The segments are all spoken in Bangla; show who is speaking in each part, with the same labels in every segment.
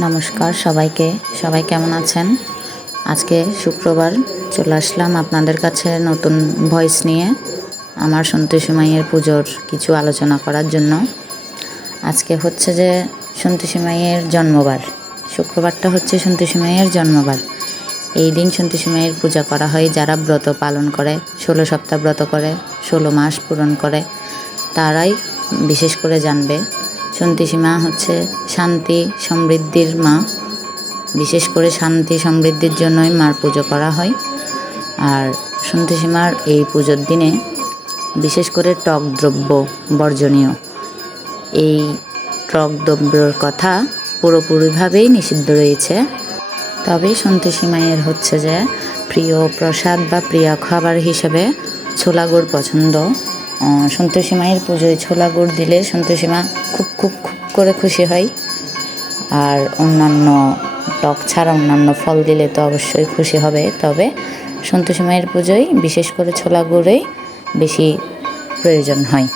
Speaker 1: নমস্কার সবাইকে। সবাই কেমন আছেন? আজকে শুক্রবার চলে আসলাম আপনাদের কাছে নতুন ভয়েস নিয়ে আমার সন্তোষী মাইয়ের পুজোর কিছু আলোচনা করার জন্য। আজকে হচ্ছে যে সন্তোষী মাইয়ের জন্মবার। শুক্রবারটা হচ্ছে সন্তোষী মাইয়ের জন্মবার। এই দিন সন্তোষী মায়ের পূজা করা হয়, যারা ব্রত পালন করে, ষোলো সপ্তাহ ব্রত করে, ষোলো মাস পূরণ করে, তারাই বিশেষ করে জানবে সন্তোষী মা হচ্ছে শান্তি সমৃদ্ধির মা। বিশেষ করে শান্তি সমৃদ্ধির জন্যই মার পুজো করা হয়। আর সন্তোষী মার এই পুজোর দিনে বিশেষ করে টক দ্রব্য বর্জনীয়। এই টক দ্রব্যর কথা পুরোপুরিভাবেই নিষিদ্ধ রয়েছে। তবে সন্তোষী মায়ের হচ্ছে যে প্রিয় প্রসাদ বা প্রিয় খাবার হিসেবে ছোলা গুড় পছন্দ। সন্তোষী মায়ের পুজোয় ছোলা গুড় দিলে সন্তোষী মা খুব খুব খুব করে খুশি হয়। আর অন্যান্য টক ছাড়া অন্যান্য ফল দিলে তো অবশ্যই খুশি হবে। তবে সন্তোষী মায়ের পুজোয় বিশেষ করে ছোলা গুড়েই বেশি প্রয়োজন হয়।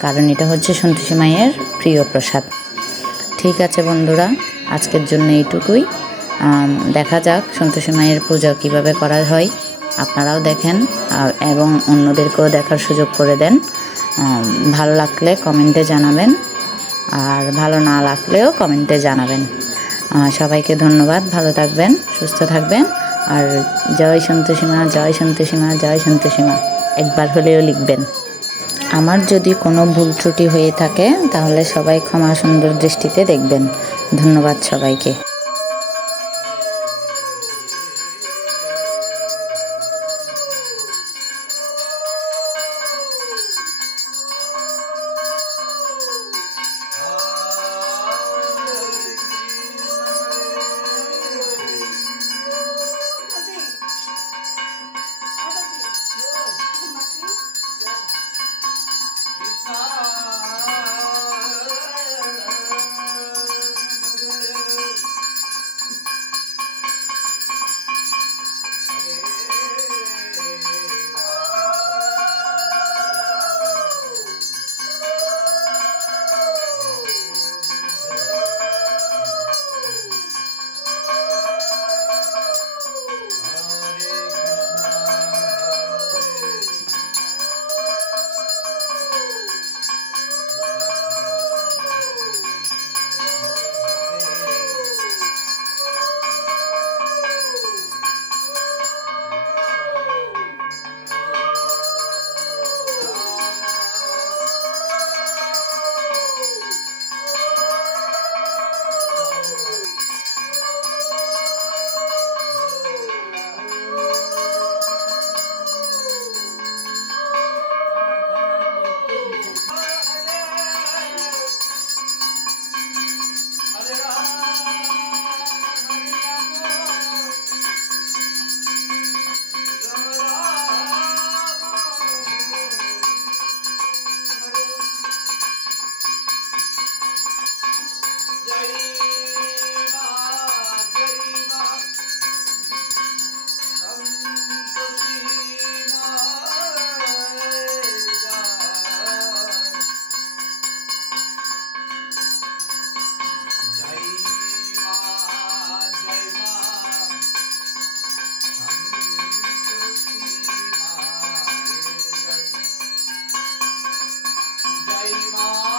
Speaker 1: কারণ এটা হচ্ছে সন্তোষী মায়ের প্রিয় প্রসাদ। ঠিক আছে বন্ধুরা, আজকের জন্য এইটুকুই। দেখা যাক সন্তোষী মায়ের পূজা কীভাবে করা হয়। আপনারাও দেখেন এবং অন্যদেরকেও দেখার সুযোগ করে দেন। ভালো লাগলে কমেন্টে জানাবেন আর ভালো না লাগলেও কমেন্টে জানাবেন। সবাইকে ধন্যবাদ, ভালো থাকবেন, সুস্থ থাকবেন আর জয় সন্তোষী মা জয় সন্তোষী মা জয় সন্তোষী মা একবার হলেও লিখবেন। আমার যদি কোনো ভুল ত্রুটি হয়ে থাকে তাহলে সবাই ক্ষমা সুন্দর দৃষ্টিতে দেখবেন। ধন্যবাদ সবাইকে। Oh.